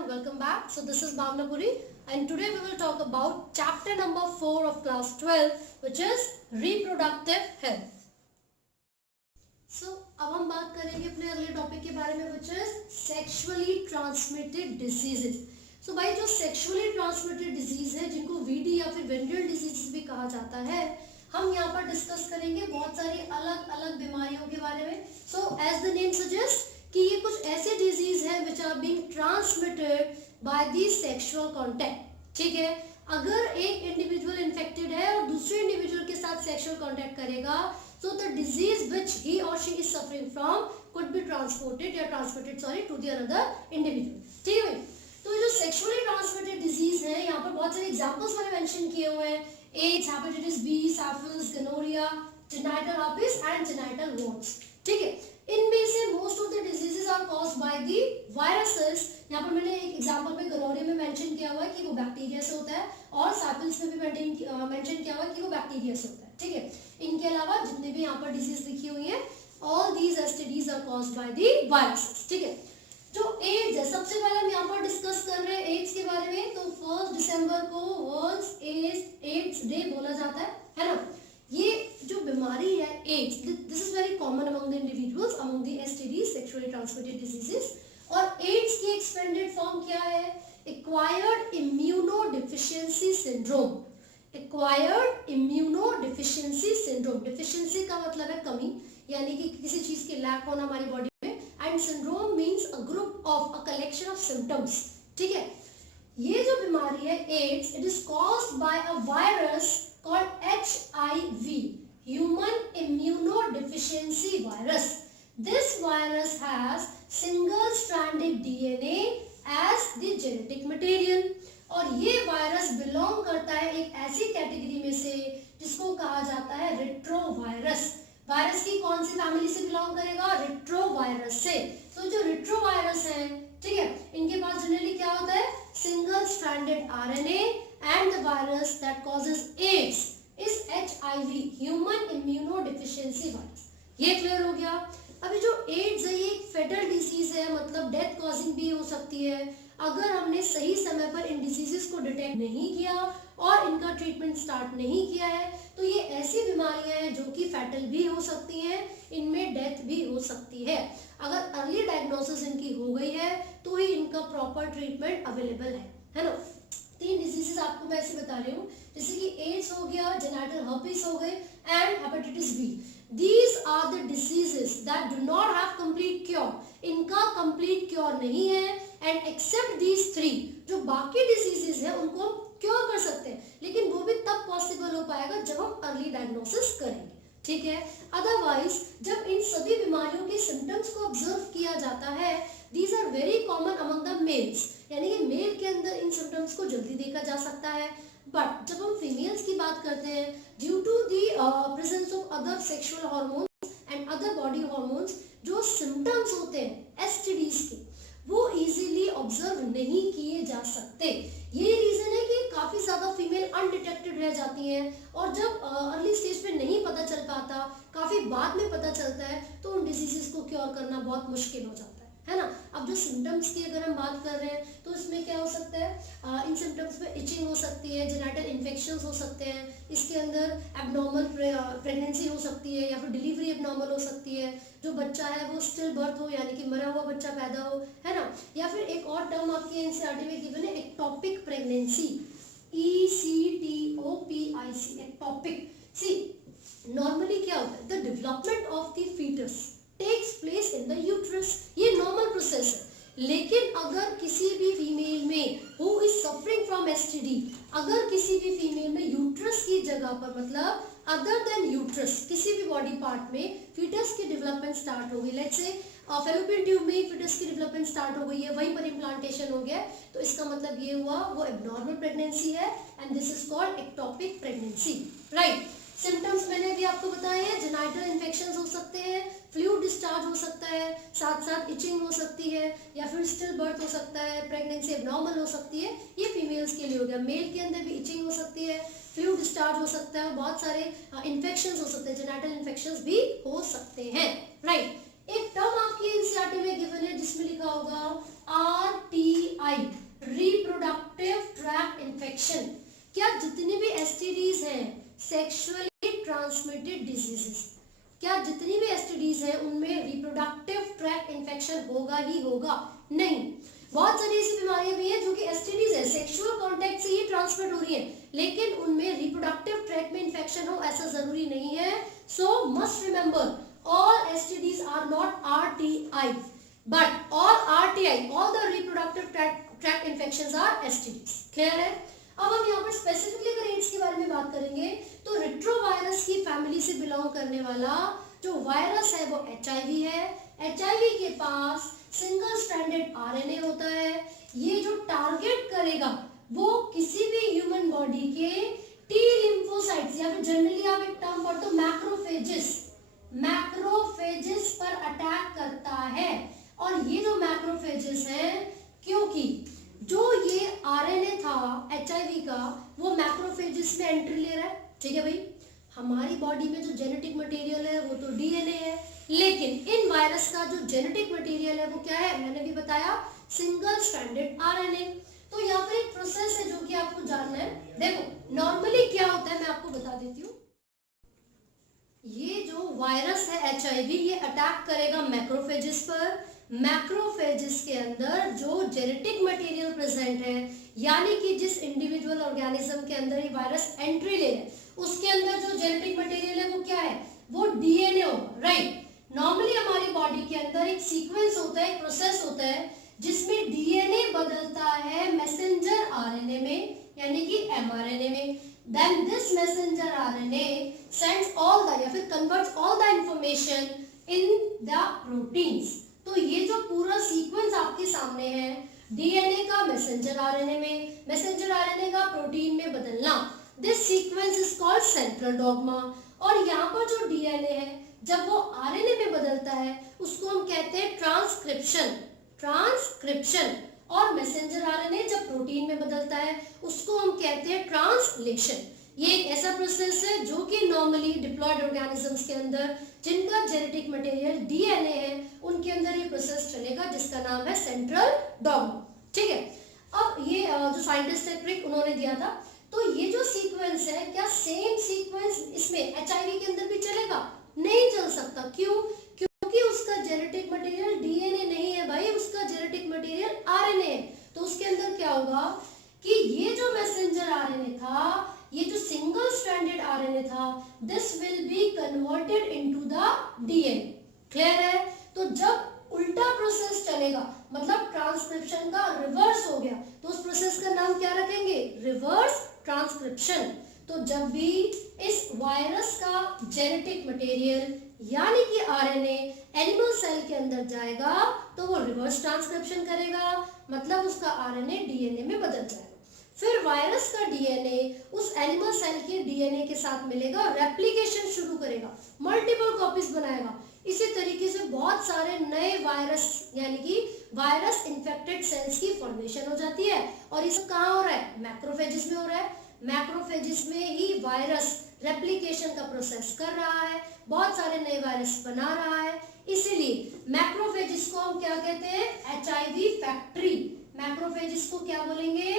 everyone, welcome back. So this is Bhavna Puri and today we will talk about chapter number 4 of class 12 which is reproductive health. So अब हम बात करेंगे अपने अगले topic के बारे में which is sexually transmitted diseases. So भाई जो sexually transmitted disease है जिनको VD या फिर venereal diseases भी कहा जाता है, हम यहाँ पर डिस्कस करेंगे बहुत सारी अलग अलग बीमारियों के बारे में. So as the name suggests कि ये कुछ ऐसे डिजीज है which are being transmitted by the sexual contact. ठीक है, अगर एक इंडिविजुअल इन्फेक्टेड है और दूसरे इंडिविजुअल के साथ सेक्सुअल कांटेक्ट करेगा so the disease which he or she is suffering from could be transmitted to the another individual. ठीक है, तो जो सेक्सुअली ट्रांसमिटेड डिजीज है यहाँ पर बहुत सारे एग्जांपल्स मैंने मेंशन किए हुए हैं. AIDS, hepatitis B, syphilis, gonorrhoea, genital herpes and genital warts. ठीक है, इनमें से most of the diseases are caused by the viruses. यहाँ पर मैंने एक एग्जांपल में गोनोरिया में मेंशन किया हुआ है कि वो बैक्टीरिया से होता है और सिफिलिस में भी मेंशन किया हुआ है कि वो बैक्टीरिया से होता है. ठीक है, इनके अलावा जितने भी यहाँ पर डिजीज लिखी हुई है all these STDs are caused by the viruses. ठीक है, जो एड्स है सबसे पहले हम यहाँ पर डिस्कस कर रहे हैं एड्स के बारे में. तो 1 दिसंबर को वर्ल्ड एड्स डे बोला जाता है ना. ये जो बीमारी है AIDS, this is very common among the individuals among the STDs, sexually transmitted diseases. और एड्स की एक्सपेंडेड फॉर्म क्या है? Acquired immunodeficiency syndrome. Acquired immunodeficiency syndrome. Deficiency का मतलब है कमी, यानी कि किसी चीज के लैक होना हमारी बॉडी में. And syndrome means a group of a collection of symptoms. ठीक है, ये जो बीमारी है AIDS, it is caused by a virus called HIV, human immunodeficiency virus. This virus has single-stranded DNA as the genetic material. और ये virus belong करता है एक ऐसी कैटेगरी में से जिसको कहा जाता है रेट्रोवायरस. वायरस की कौन सी फैमिली से बिलोंग करेगा? रेट्रोवायरस से. तो जो रेट्रोवायरस है, ठीक है, इनके पास जनरली क्या होता है? Single stranded RNA and the virus that causes AIDS is HIV, human immunodeficiency virus. ये क्लियर हो गया. अभी जो एड्स है ये एक फेटल डिजीज है, मतलब डेथ कॉजिंग भी हो सकती है अगर हमने सही समय पर इन डिजीजेस को डिटेक्ट नहीं किया और इनका ट्रीटमेंट स्टार्ट नहीं किया है. तो ये ऐसी बीमारियां हैं जो कि फेटल भी हो सकती हैं, इनमें डेथ भी हो सकती है. अगर अर्ली डायग्नोसिस इनकी हो गई है तो ही इनका प्रॉपर ट्रीटमेंट अवेलेबल है ना. 3 डिजीजेस आपको मैं ऐसे बता रही हूँ, जैसे कि एड्स हो गया, जेनिटल herpes हो गए and hepatitis B. These are the diseases that do not have complete cure. इनका complete cure नहीं है. And except these 3, जो बाकी डिजीजेस है उनको क्योर कर सकते हैं, लेकिन वो भी तब पॉसिबल हो पाएगा जब हम अर्ली डायग्नोसिस करेंगे. ठीक है, अदरवाइज जब इन सभी बीमारियों के सिम्टम्स को ऑब्जर्व किया जाता है, these are very common among the males, यानी कि मेल के अंदर इन सिम्टम्स को जल्दी देखा जा सकता है. बट जब हम फीमेल्स की बात करते हैं, due to the presence of other sexual hormones and other body hormones, जो सिम्टम्स होते हैं एसटीडीज के वो इजीली ऑब्जर्व नहीं किए जा सकते. ये रीजन है कि काफी ज्यादा फीमेल अनडिटेक्टेड रह जाती हैं और जब अर्ली स्टेज पे नहीं पता चल पाता, काफी बाद में पता चलता है, तो उन डिजीजेस को क्योर करना बहुत मुश्किल हो जाता है ना. अब जो सिम्टम्स की अगर हम बात कर रहे हैं तो इसमें क्या हो सकता है? इन सिम्टम्स में इचिंग हो सकती है, जेनिटल इन्फेक्शंस हो सकते हैं, इसके अंदर एब्नॉर्मल प्रेगनेंसी हो सकती है या फिर डिलीवरी एब्नॉर्मल हो सकती है, जो बच्चा है वो स्टिल बर्थ हो यानी कि मरा हुआ बच्चा पैदा हो, है ना. या फिर एक और टर्म आपकी एनसीईआरटी में गिवन है, ectopic pregnancy, ECTOPIC, ectopic. See normally क्या होता है? The development of the foetus takes place in the uterus. ये नॉर्मल प्रोसेस है, लेकिन अगर किसी भी फीमेल में who is suffering from STD, अगर किसी भी फीमेल में यूट्रस की जगह पर, मतलब अदर देन यूट्रस, किसी भी बॉडी पार्ट में फीटस की डेवलपमेंट स्टार्ट हो गई, लेट्स से फैलोपियन ट्यूब में फीटस की डेवलपमेंट स्टार्ट हो गई है, वहीं पर इम्प्लांटेशन हो गया, तो इसका मतलब ये हुआ वो एब्नॉर्मल प्रेगनेंसी है and this is called ectopic pregnancy. Right. Symptoms मैंने भी आपको बताए हैं, जेनिटल इन्फेक्शंस हो सकते हैं, फ्लूइड डिस्चार्ज हो सकता है, साथ साथ इचिंग हो सकती है या फिर स्टिल बर्थ हो सकता है, प्रेगनेंसी एब्नॉर्मल हो सकती है. ये फीमेल्स के लिए हो गया. मेल के अंदर भी इचिंग हो सकती है, फ्लूइड डिस्चार्ज हो सकता है, बहुत सारे इन्फेक्शंस हो सकते हैं, जेनिटल इन्फेक्शंस भी हो सकते हैं. राइट. एक टर्म आपकी एनसीईआरटी में गिवन है जिसमें लिखा होगा RTI, जितनी भी एसटीडीज हैं सेक्सुअली ट्रांसमिटेड डिजीजेस, क्या जितनी भी एसटीडीज हैं उनमें रिप्रोडक्टिव ट्रैक्ट इन्फेक्शन होगा ही होगा? नहीं। बहुत सारी ऐसी बीमारियां भी हैं जो कि एसटीडीज है, सेक्सुअल कांटेक्ट से ही ट्रांसमिट हो रही है, लेकिन उनमें रिप्रोडक्टिव ट्रैक्ट में इन्फेक्शन हो ऐसा जरूरी नहीं है। सो must remember all STDs are not RTI, but all RTI, all the reproductive tract infections are STDs. Clear है? अब हम यहाँ पर स्पेसिफिकली अगर एड्स के बारे में बात करेंगे तो रेट्रोवायरस की फैमिली से बिलोंग करने वाला जो वायरस है वो HIV है। HIV के पास सिंगल स्ट्रैंडेड RNA होता है। ये जो टारगेट करेगा वो किसी भी ह्यूमन बॉडी के टी लिम्फोसाइट्स या फिर जनरली आप एक टर्म पढ़ते हो मैक्रोफेजेस पर अटैक करता है। और ये जो मैक्रोफेजेस हैं, क्योंकि जो ये आरएनए था एचआईवी का वो मैक्रोफेजेस में एंट्री ले रहा है, ठीक है भाई। हमारी बॉडी में जो जेनेटिक मटेरियल है वो तो डीएनए है, लेकिन इन वायरस का जो जेनेटिक मटेरियल है वो क्या है, मैंने भी बताया, सिंगल स्ट्रैंडेड आरएनए। तो यहाँ पर एक प्रोसेस है जो कि आपको जानना है। देखो नॉर्मली क्या होता है मैं आपको बता देती हूँ। ये जो वायरस है एचआईवी ये अटैक करेगा मैक्रोफेजेस पर। मैक्रोफेजेस के अंदर जो जेनेटिक मटेरियल प्रेजेंट है, यानी कि जिस इंडिविजुअल ऑर्गेनिज्म के अंदर ये वायरस एंट्री ले है उसके अंदर जो जेनेटिक मटेरियल है वो क्या है, वो डीएनए होगा, राइट। नॉर्मली हमारी बॉडी के अंदर एक सीक्वेंस होता है, एक प्रोसेस होता है जिसमें डीएनए बदलता है मैसेंजर आरएनए में, यानी कि एमआरएनए में। Then this messenger RNA sends all the या फिर converts all the information in the proteins। तो ये जो पूरा सीक्वेंस आपके सामने है डीएनए का मैसेंजर आरएनए में, मैसेंजर आरएनए का प्रोटीन में बदलना, this sequence is called central dogma. और यहाँ पर जो डीएनए है जब वो आरएनए में बदलता है उसको हम कहते हैं ट्रांसक्रिप्शन। और मैसेंजर आरएनए जब प्रोटीन में बदलता है उसको हम कहते हैं ट्रांसलेशन। ये एक ऐसा प्रोसेस है जो कि नॉर्मली डिप्लॉयड ऑर्गेनिजम्स के अंदर जिनका जेनेटिक मटेरियल डीएनए है उनके अंदर ये प्रोसेस चलेगा जिसका नाम है सेंट्रल डॉग्मा, ठीक है। अब ये जो साइंटिस्ट है क्रिक उन्होंने दिया था, तो ये जो सीक्वेंस है क्या सेम सीक्वेंस इसमें एचआईवी के अंदर भी चलेगा? नहीं चल सकता। क्यों? क्योंकि उसका जेनेटिक मटेरियल डीएनए नहीं है भाई, उसका जेनेटिक मटेरियल आरएनए है। तो उसके अंदर क्या होगा कि ये जो मैसेंजर आरएनए था, ये जो सिंगल स्ट्रैंडेड आरएनए था, this will be converted into the DNA. Clear है? तो जब उल्टा प्रोसेस चलेगा मतलब ट्रांसक्रिप्शन का रिवर्स हो गया तो उस प्रोसेस का नाम क्या रखेंगे? Reverse transcription. तो जब भी इस वायरस का जेनेटिक मटेरियल यानी कि आरएनए एनिमल सेल के अंदर जाएगा तो वो रिवर्स ट्रांसक्रिप्शन करेगा, मतलब उसका आरएनए डीएनए में बदल जाएगा। फिर वायरस का डीएनए उस एनिमल सेल के डीएनए के साथ मिलेगा, रेप्लिकेशन शुरू करेगा, मल्टीपल कॉपीज बनाएगा। इसी तरीके से बहुत सारे नए वायरस यानी कि वायरस इन्फेक्टेड सेल्स की फॉर्मेशन हो जाती है। और ये सब कहाँ हो रहा है? मैक्रोफेजेस में हो रहा है। मैक्रोफेजेस में ही वायरस रेप्लिकेशन का प्रोसेस कर रहा है, बहुत सारे नए वायरस बना रहा है। इसीलिए मैक्रोफेजेस को हम क्या कहते हैं? HIV factory. मैक्रोफेजेस को क्या बोलेंगे?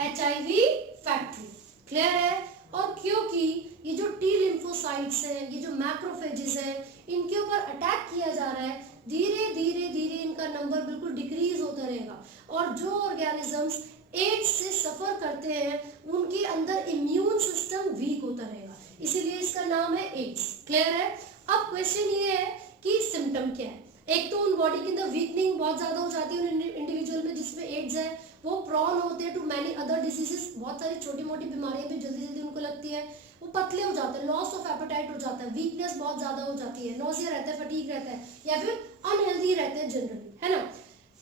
HIV factory. क्लियर है? और क्योंकि ये जो टी लिम्फोसाइट्स हैं, ये जो मैक्रोफेजेस हैं, इनके ऊपर अटैक किया जा रहा है, धीरे धीरे धीरे इनका नंबर बिल्कुल डिक्रीज होता रहेगा। और जो ऑर्गेनिजम्स एड्स से सफर करते हैं उनके अंदर इम्यून सिस्टम वीक होता रहेगा, इसीलिए इसका नाम है एड्स। क्लियर है? अब क्वेश्चन ये है कि सिम्टम क्या है। एक तो उन बॉडी के अंदर वीकनिंग बहुत ज्यादा हो जाती है उन इंडिविजुअल में जिसमें एड्स है, वो प्रॉन होते हैं टू मैनी अदर डिजीजेस। बहुत सारी छोटी मोटी बीमारियां भी जल्दी जल्दी उनको लगती है, वो पतले हो जाते हैं, लॉस ऑफ एपेटाइट हो जाता है, वीकनेस बहुत ज्यादा हो जाती है, नोजिया रहता है, फटीग रहता है, या फिर अनहेल्दी रहते हैं जनरली, है ना।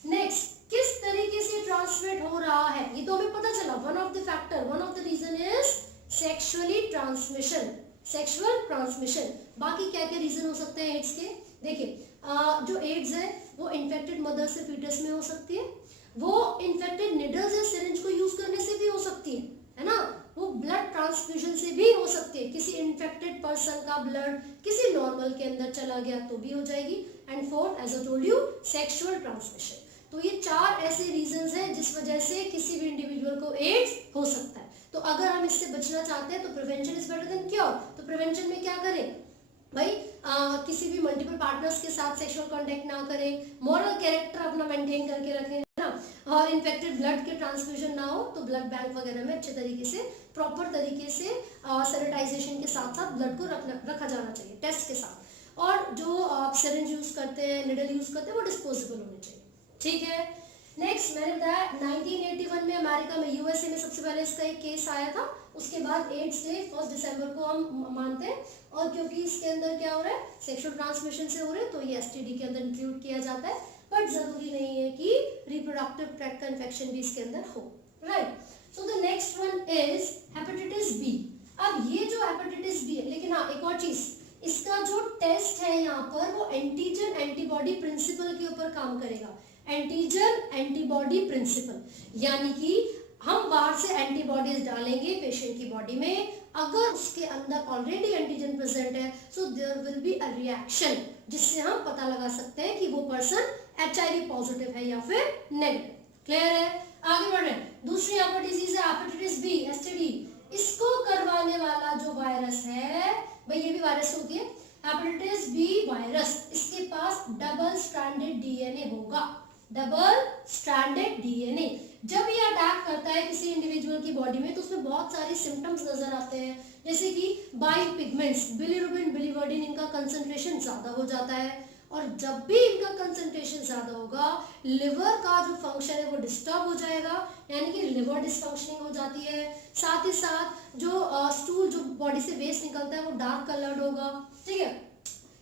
नेक्स्ट, किस तरीके से ट्रांसमिट हो रहा है ये तो हमें पता चला। One of the factor, one of the reason is sexually transmission, sexual transmission. बाकी क्या क्या रीजन हो सकते हैं एड्स के? देखिए जो एड्स है वो इन्फेक्टेड मदर से फीटस में हो सकती है, वो इन्फेक्टेड निडल्स या सिरिंज को यूज करने से भी हो सकती है ना। वो ब्लड ट्रांसफ्यूजन से भी हो सकती है, किसी इन्फेक्टेड पर्सन का ब्लड किसी नॉर्मल के अंदर चला गया तो भी हो जाएगी। And fourth, as I told you, sexual transmission. तो ये चार ऐसे रीजंस हैं जिस वजह से किसी भी इंडिविजुअल को एड्स हो सकता है। तो अगर हम इससे बचना चाहते हैं तो prevention is better than cure. तो प्रिवेंशन में क्या करें भाई, किसी भी मल्टीपल पार्टनर्स के साथ सेक्सुअल कांटेक्ट ना करें, मॉरल कैरेक्टर अपना मेंटेन करके रखें, है ना, और इन्फेक्टेड ब्लड के ट्रांसफ्यूजन ना हो तो ब्लड बैंक वगैरह में अच्छे तरीके से प्रॉपर तरीके से सैनिटाइजेशन के साथ साथ ब्लड को रखा जाना चाहिए टेस्ट के साथ। और जो आप सिरिंज यूज करते हैं, निडल यूज करते हैं, वो डिस्पोजेबल होने चाहिए, ठीक है। नेक्स्ट मैंने बताया 1981 में अमेरिका में, यूएसए में सबसे पहले इसका एक केस आया था। उसके बाद एड्स डे 1 दिसंबर को हम मानते हैं, और क्योंकि इसके अंदर क्या हो रहा है, सेक्सुअल ट्रांसमिशन से हो रहा है, तो ये एसटीडी के अंदर इंक्लूड किया जाता है। बट जरूरी नहीं है कि रिप्रोडक्टिव ट्रैक्ट का इन्फेक्शन भी इसके अंदर हो, right. So the next one is hepatitis B. अब ये जो हेपेटाइटिस बी है, लेकिन हाँ एक और चीज, इसका जो टेस्ट है यहाँ पर वो एंटीजन एंटीबॉडी प्रिंसिपल के ऊपर काम करेगा। एंटीजन एंटीबॉडी प्रिंसिपल, यानी कि हम बाहर से एंटीबॉडीज डालेंगे पेशेंट की बॉडी में, अगर उसके अंदर ऑलरेडी एंटीजन प्रेजेंट है so there will be a reaction, जिससे हम पता लगा सकते हैं कि वो पर्सन एचआईवी पॉजिटिव है या फिर नेगेटिव। क्लियर है, आगे बढ़ रहे हैं। दूसरी यहाँ पर डिजीज है हेपेटाइटिस बी, एसटीडी। इसको करवाने वाला जो वायरस है भाई, ये भी वायरस होती है हेपेटाइटिस बी वायरस, इसके पास डबल स्ट्रैंडेड डीएनए होगा, डबल स्ट्रैंडेड डीएनए। जब ये अटैक करता है किसी इंडिविजुअल की बॉडी में तो उसमें बहुत सारे सिम्टम्स नजर आते हैं, जैसे कि बाइल पिगमेंट्स, बिलिरुबिन, बिलिवर्डिन, इनका कंसंट्रेशन ज्यादा हो जाता है, और जब भी इनका कंसंट्रेशन ज्यादा होगा लिवर का जो फंक्शन है वो डिस्टर्ब हो जाएगा, यानी कि लिवर डिसफंक्शनिंग हो जाती है। साथ ही साथ जो स्टूल, जो बॉडी से वेस्ट निकलता है वो डार्क कलर्ड होगा, ठीक है।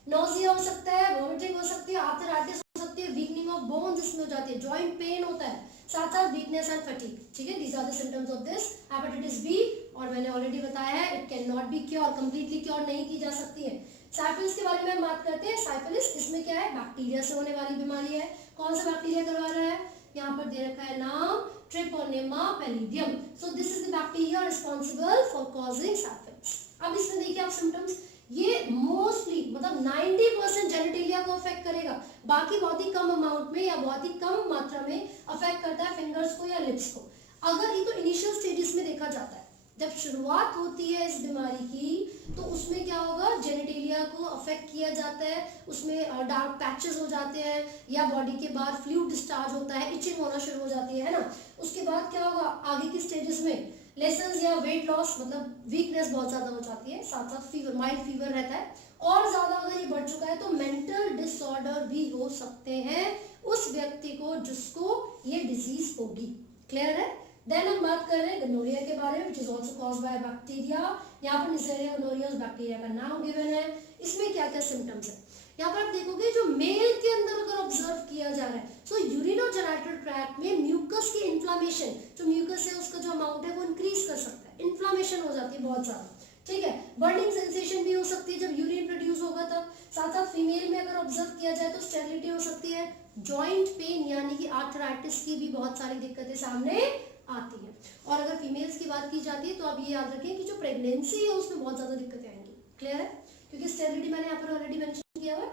नोजिया हो सकता है, वोमिटिंग हो सकती है, आर्थराइटिस हो सकती है, वीकनिंग ऑफ बोन्स इसमें हो जाती है, जॉइंट पेन होता है, साथ साथ वीकनेस एंड फटीग, ठीक है। These are the symptoms of this hepatitis B. और मैंने ऑलरेडी बताया है it can not be cure, completely cure नहीं की जा सकती है। साइफिलिस के बारे में बात करते हैं। साइफिलिस इसमें क्या है, बैक्टीरिया से होने वाली बीमारी है। कौन सा बैक्टीरिया करवा रहा है, यहाँ पर दे रखा है नाम Treponema pallidum. So this is the bacteria responsible for causing syphilis. अब इसमें देखिए आप सिम्टम्स, ये मोस्टली मतलब 90% जेनिटेलिया को अफेक्ट करेगा, बाकी बहुत ही कम अमाउंट में या बहुत ही कम मात्रा में अफेक्ट करता है फिंगर्स को या लिप्स को। अगर ये तो इनिशियल स्टेजेस में देखा जाता है, जब शुरुआत होती है इस बीमारी की तो उसमें क्या होगा, जेनिटेलिया को अफेक्ट किया जाता है, उसमें डार्क पैचेस हो जाते हैं, या बॉडी के बाद फ्लूइड डिस्चार्ज होता है, इचिंग होना शुरू हो जाती है ना। उसके बाद क्या होगा आगे की स्टेजेस में, लेसेंस या वेट लॉस, मतलब वीकनेस बहुत ज्यादा हो जाती है, साथ साथ फीवर, माइल्ड फीवर रहता है, और ज्यादा अगर ये बढ़ चुका है तो मेंटल डिसऑर्डर भी हो सकते हैं उस व्यक्ति को जिसको ये डिजीज होगी। क्लियर है। देन हम बात कर रहे हैं गोनोरिया के बारे में, which is also caused by bacteria. यहाँ पर निसेरिया गोनोरिया उस बैक्टीरिया का नाम गिवन है। इसमें क्या क्या सिम्टम्स है, यहाँ पर आप देखोगे जो मेल के अंदर अगर ऑब्जर्व किया जा रहा है, सो यूरिनोजेनिटल ट्रैक्ट में म्यूकस की इन्फ्लामेशन, जो म्यूकस है उसका जो अमाउंट है वो इंक्रीज कर सकता है, इन्फ्लामेशन हो जाती है बहुत ज्यादा, ठीक है। बर्निंग सेंसेशन भी हो सकती है जब यूरिन प्रोड्यूस होगा तब। साथ साथ फीमेल में अगर ऑब्जर्व किया जाए तो स्टेरिलिटी हो सकती है। जॉइंट पेन यानी कि आर्थराइटिस की भी बहुत सारी दिक्कतें सामने आती है। और अगर फीमेल्स की बात की जाती है तो आप ये याद रखें कि जो प्रेगनेंसी है उसमें बहुत ज्यादा दिक्कतें आएंगी। क्लियर है, क्योंकि स्टेरिलिटी मैंने यहाँ पर ऑलरेडी मेंशन किया हुआ है।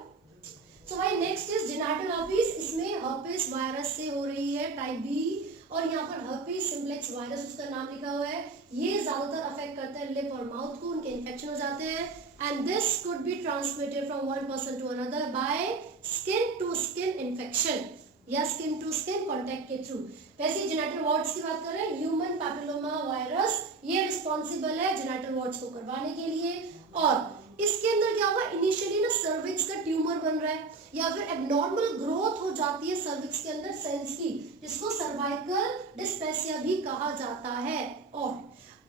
सो भाई नेक्स्ट इज जेनिटल हर्पीस। इसमें हर्पीस वायरस से हो रही है, टाइप बी, और यहाँ पर हर्पीस सिम्प्लेक्स वायरस उसका नाम लिखा हुआ है। ये ज्यादातर अफेक्ट करता है लिप और माउथ को, उनके इन्फेक्शन हो जाते हैं, and this could be transmitted from one person to another by skin to skin infection या स्किन टू स्किन कॉन्टैक्ट के थ्रू। वैसे जेनिटल वार्ड्स की बात कर रहे हैं, ह्यूमन पैपिलोमा वायरस ये रिस्पॉन्सिबल है जेनिटल वार्ड्स को करवाने के लिए। और इसके अंदर क्या होगा, इनिशियली ना सर्विक्स का ट्यूमर बन रहा है या फिर एबनॉर्मल ग्रोथ हो जाती है सर्विक्स के अंदर सेल्स की, जिसको सर्वाइकल डिस्पेसिया भी कहा जाता है। और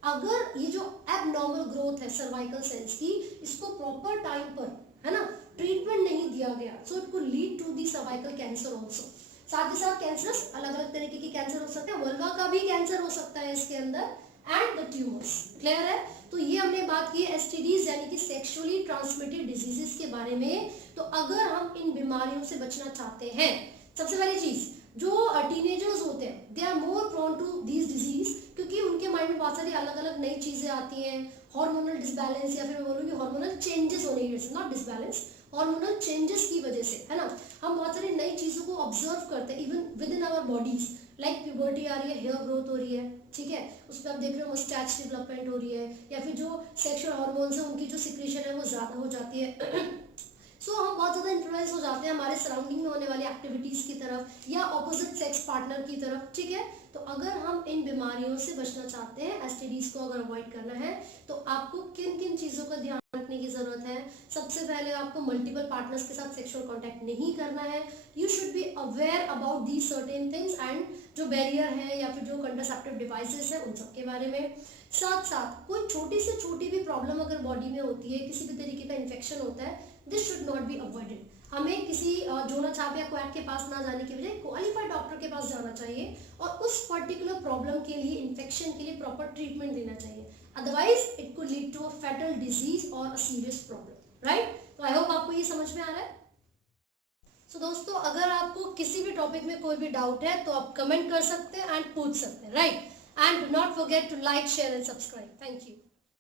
अगर ये जो एबनॉर्मल ग्रोथ है सर्वाइकल सेल्स की, इसको प्रॉपर टाइम पर, है ना, ट्रीटमेंट नहीं दिया गया, so it could lead to the cervical cancer also. साथ ही साथ कैंसरस, अलग अलग तरीके के कैंसर हो सकते हैं, वल्वा का भी कैंसर हो सकता है इसके अंदर, एंड द ट्यूमर्स। क्लियर है। तो ये हमने बात की एसटीडीज यानी कि सेक्सुअली ट्रांसमिटेड डिजीजेस के बारे में। तो अगर हम इन बीमारियों से बचना चाहते हैं, सबसे पहली चीज, जो टीनेजर्स होते हैं they are more prone to these disease, क्योंकि उनके माइंड में बहुत सारी अलग अलग नई चीजें आती हैं, हार्मोनल डिसबैलेंस या फिर मैं बोलूँगी हार्मोनल चेंजेस होने की वजह से, नॉट डिसबैलेंस, हार्मोनल चेंजेस की वजह से, है ना। हम बहुत सारी नई चीजों को ऑब्जर्व करते हैं even within our bodies, like puberty आ रही है, हेयर ग्रोथ हो रही है, ठीक है, उस पर आप देख रहे हो मस्टैच डेवलपमेंट हो रही है, या फिर जो सेक्सुअल हार्मोन्स है उनकी जो सिक्रीशन है वो ज़्यादा हो जाती है। सो हम बहुत ज़्यादा इन्फ्लुएंस हो जाते हैं हमारे सराउंडिंग में होने वाली एक्टिविटीज़ की तरफ या ऑपोजिट सेक्स पार्टनर की तरफ, ठीक है। तो अगर हम इन बीमारियों से बचना चाहते हैं, एसटीडीज़ को अगर अवॉइड करना है, तो आपको किन किन चीज़ों का ध्यान रखने की ज़रूरत है। सबसे पहले आपको मल्टीपल पार्टनर्स के साथ सेक्सुअल कॉन्टैक्ट नहीं करना है। You should be aware about these certain things and जो बैरियर है या फिर जो कंट्रासेप्टिव डिवाइसेस है उन सब के बारे में। साथ साथ कोई छोटी से छोटी भी प्रॉब्लम अगर बॉडी में होती है, किसी भी तरीके का इन्फेक्शन होता है, this should not be avoided. हमें किसी जोना छाप या क्वैक के पास ना जाने के बजाय क्वालिफाइड डॉक्टर के पास जाना चाहिए और उस पर्टिकुलर प्रॉब्लम के लिए, इन्फेक्शन के लिए प्रॉपर ट्रीटमेंट देना चाहिए। Otherwise it could lead to a fatal disease और अ सीरियस प्रॉब्लम, राइट। तो आई होप आपको ये समझ में आ रहा है। सो दोस्तों, अगर आपको किसी भी टॉपिक में कोई भी डाउट है तो आप कमेंट कर सकते हैं एंड पूछ सकते हैं, right. And do not forget to like, share and subscribe. Thank you.